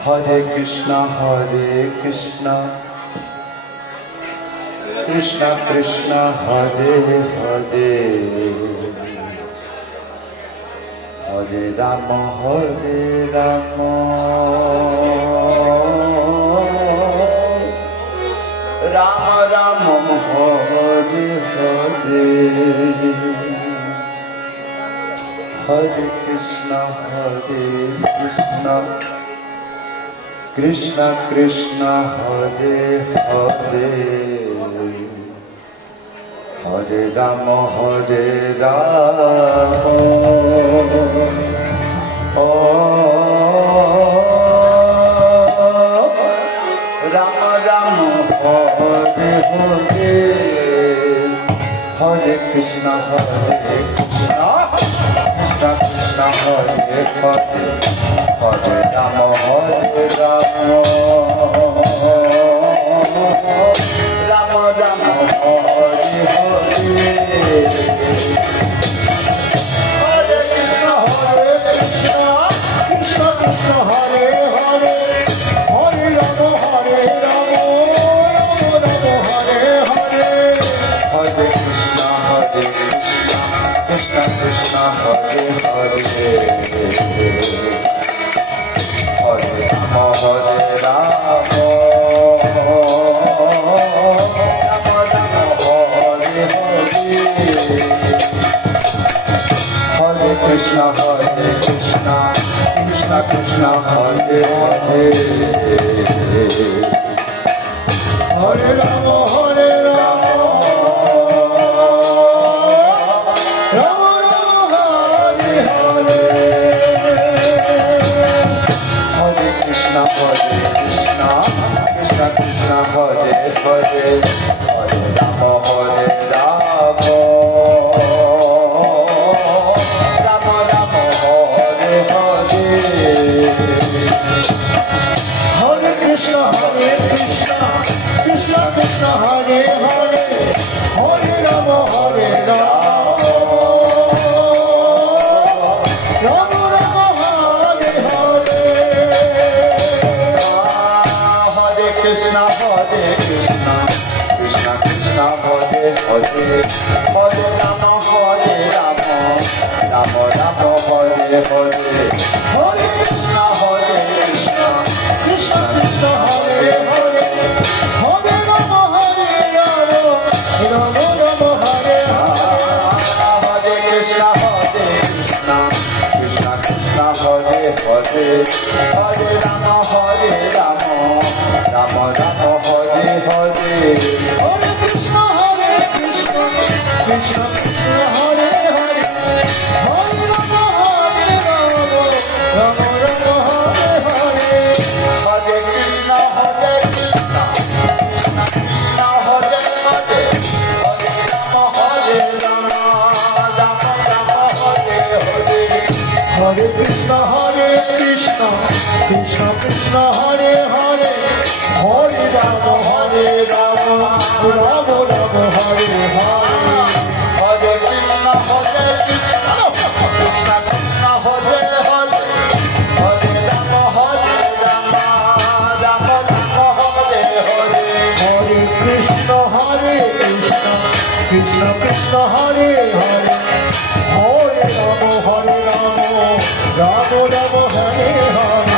Hare Krishna Krishna Krishna Hare Hare Hare Rama Rama Rama Hare Hare Hare Krishna Krishna Krishna Hare Hare Hare Rama Rama Rama Hare Hare Hare Krishna Krishna Krishna Hare Hare Hare Rama Rama Rama Hare Hare Hare Krishna Krishna Krishna Hare Hare Hare Rama Rama Hare Hare Hare Krishna Krishna Krishna Hare Hare Hare Rama Krishna Krishna Krishna Hare Hare Hare Rama Rama Rama Hare Hare Hare Krishna Krishna Krishna Hare Hare Hare Rama Hare Hare Hare Rama Rama Rama Hare Hare Hare Krishna Krishna Krishna Hare Hare Hare Rama Rama Rama Hare Hare Hare Krishna Krishna Krishna Hare Hare Hare Rama Rama Rama Hare Hare Krishna Krishna Krishna Hare Hare Hare Rama Rama Rama Hare Hare Hare Krishna Krishna Krishna Hare Hare Hare Rama Rama Rama Hare Hare Hare Krishna Krishna Krishna Hare Hare Hare Rama Rama Rama Hare Hare Hare Krishna Krishna Krishna Hare Hare Hare Rama Rama Rama Hare Hare Hare Krishna Krishna Krishna Hare Hare Hare Rama Rama Rama Hare Hare Hare Krishna Krishna Krishna Hare Hare Hare Rama Rama Rama Hare Hare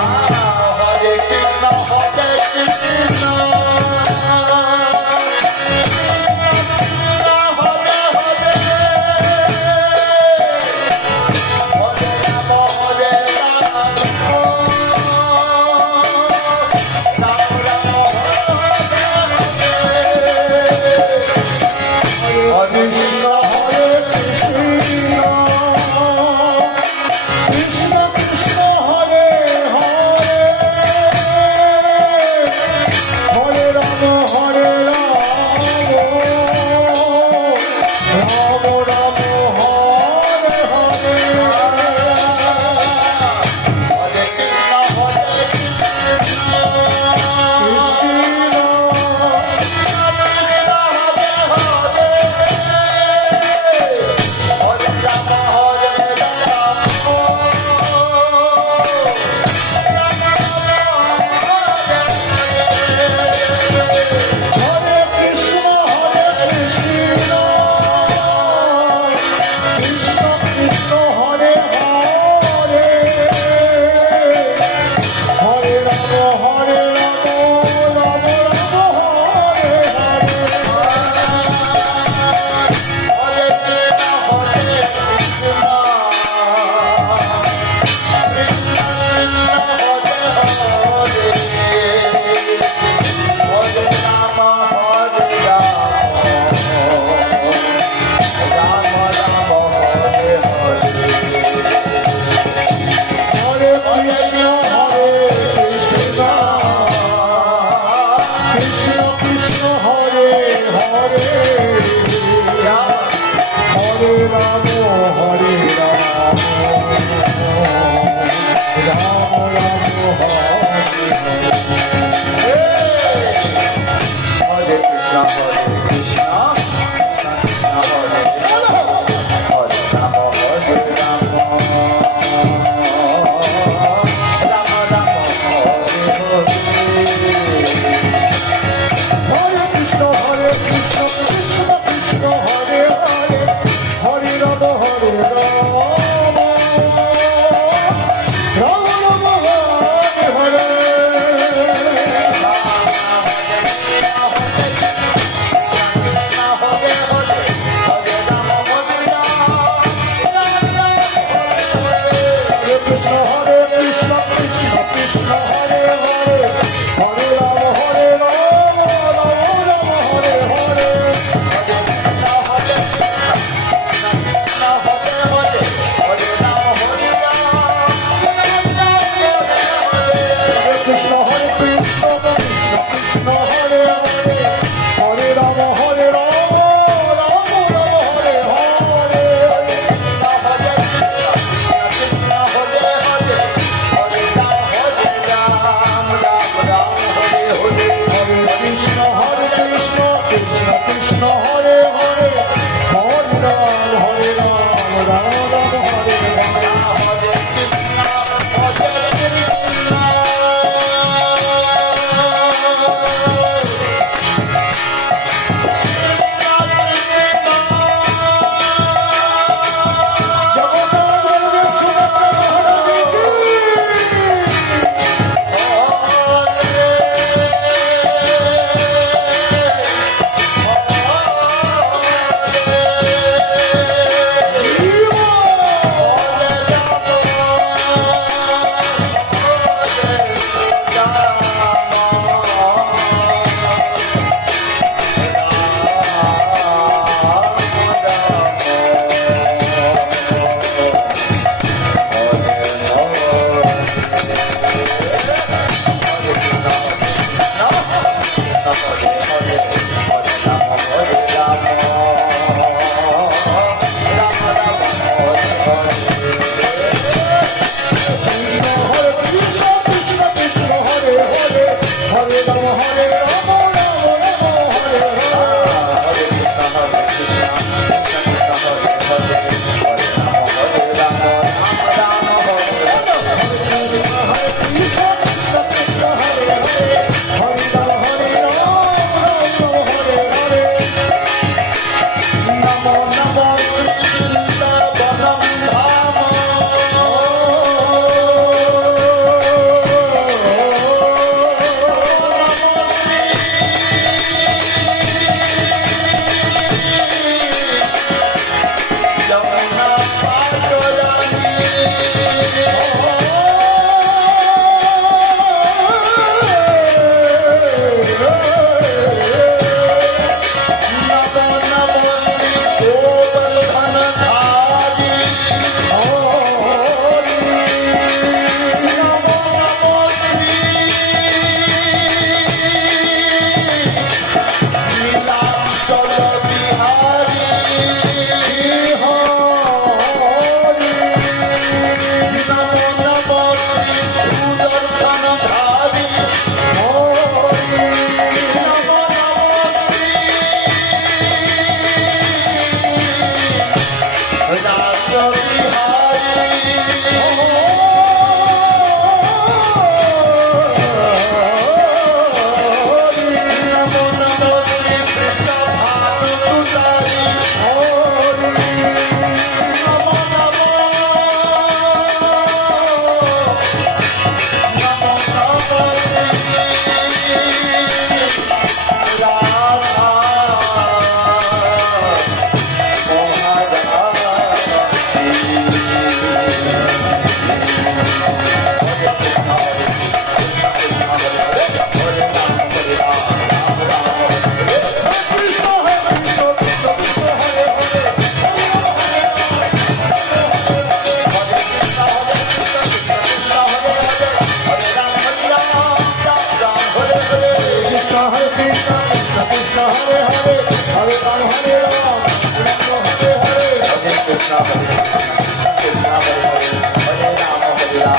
Hare Krishna, Hare Krishna, Krishna Krishna,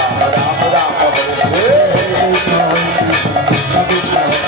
Hare Hare.